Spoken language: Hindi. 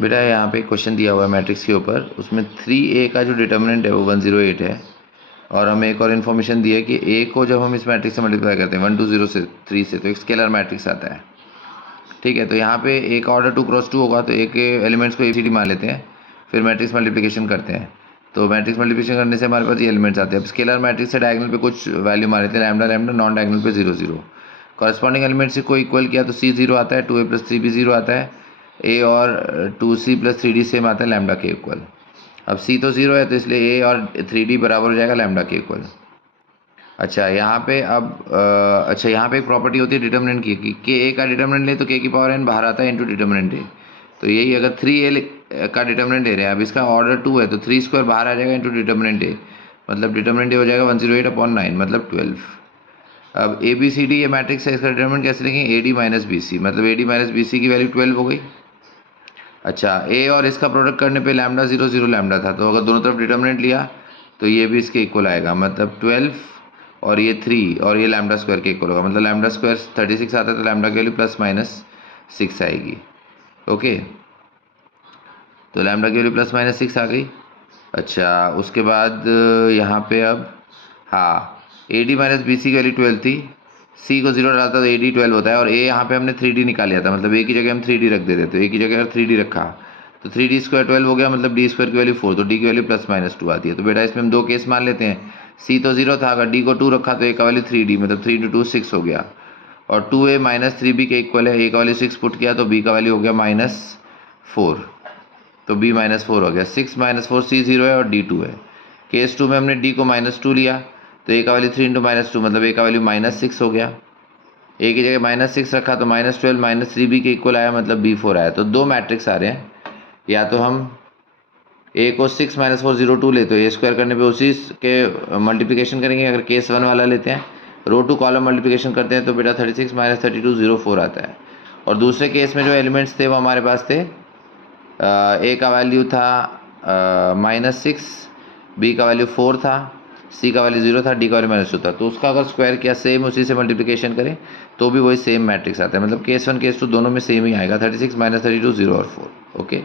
बेटा यहाँ पे क्वेश्चन दिया हुआ है मैट्रिक्स के ऊपर, उसमें 3A का जो डिटर्मिनेंट है वो 108 है, और हमें एक और इन्फॉर्मेशन दी है कि A को जब हम इस मैट्रिक्स से मल्टीप्लाई करते हैं 1 2 0 से 3 से, तो एक स्केलर मैट्रिक्स आता है। ठीक है, तो यहाँ पे A का ऑर्डर 2 क्रॉस 2 होगा, तो A के एलिमेंट्स को ABCD मान लेते हैं, फिर मैट्रिक्स मल्टीप्लिकेशन करते हैं। तो मैट्रिक्स मल्टीप्लिकेशन करने से हमारे पास ये एलिमेंट्स आते हैं। अब स्केलर मैट्रिक्स से डायगोनल पे कुछ वैल्यू मान लेते हैं, लैम्डा लैम्डा, नॉन डायगोनल पे 0 0। कॉरस्पॉन्डिंग एलिमेंट्स को इक्वल किया तो C 0 आता है, 2A + 3B 0 आता है, A और 2C + 3D सेम आता है लैम्डा के इक्वल। अब C तो 0 है, तो इसलिए A और 3D बराबर हो जाएगा लैम्डा के इक्वल। अच्छा यहाँ पे यहाँ पे एक प्रॉपर्टी होती है डिटर्मिनेंट की कि A का डिटर्मिनेंट ले तो K की पावर n बाहर आता है इंटू डिटर्मिनेंट A। तो यही अगर 3A का डिटर्मिनेंट ले रहे हैं, अब इसका ऑर्डर 2 है तो 3 स्क्वायर बाहर आ जाएगा इंटू डिटर्मिनेंट A, मतलब डिटर्मिनेंट A हो जाएगा 108/9 मतलब 12। अब ABCD ये मैट्रिक्स है, इसका डिटर्मिनेंट कैसे लिखेंगे, AD - BC, मतलब AD - BC की वैल्यू 12 हो गई। अच्छा A और इसका प्रोडक्ट करने पे लैम्डा 0 0 लैम्डा था, तो अगर दोनों तरफ डिटर्मिनेंट लिया तो ये भी इसके इक्वल आएगा, मतलब 12 और ये 3 और ये लैम्डा स्क्वायर के इक्वल होगा, मतलब लैम्डा स्क्वायर 36 आता है, तो लैम्डा की वैल्यू ±6 आएगी। ओके, तो लैम्डा की वैल्यू ±6 आ गई। अच्छा उसके बाद यहाँ पे अब हाँ AD - BC की वैल्यू 12 थी, C को 0 डालता तो AD 12 होता है, और A यहाँ पे हमने 3D निकाल लिया था, मतलब A की जगह हम 3D रख देते, तो A की जगह 3D रखा तो 3D स्क्वायर 12 हो गया, मतलब D स्क्वायर की वैल्यू 4, तो D की वैल्यू ±2 आती है। तो बेटा इसमें हम दो केस मान लेते हैं, C तो 0 था, अगर D को 2 रखा तो A का वैल्यू 3D, मतलब 3 × 2 6 हो गया, और 2A - 3B के इक्वल है, A का वैल्यू 6 पुट किया तो B का वैल्यू हो गया -4, तो B -4 हो गया। 6 - 4 C 0 है और D 2 है। केस 2 में हमने D को -2 लिया, तो A का वैल्यू 3 × -2 मतलब A का वैल्यू -6 हो गया। A की जगह -6 रखा तो -12 - 3B के इक्वल आया, मतलब B4 आया। तो दो मैट्रिक्स आ रहे हैं, या तो हम A को 6 - 4 0 2 ले तो A स्क्वायर करने पे उसी के मल्टीप्लिकेशन करेंगे। अगर केस 1 वाला लेते हैं, रो टू कॉलम मल्टीप्लिकेशन करते हैं, तो बेटा 36 - 32 04 आता है। और दूसरे केस में जो एलिमेंट्स थे वो हमारे पास थे, A का वैल्यू था -6, B का वैल्यू 4 था, C का वैल्यू 0 था, D का वैल्यू -2 था। तो उसका अगर स्क्वायर किया, सेम उसी से मल्टीप्लिकेशन करें, तो भी वही सेम मैट्रिक्स आता है, मतलब केस 1 केस 2 दोनों में सेम ही आएगा, 36 - 32 0 और 4। ओके।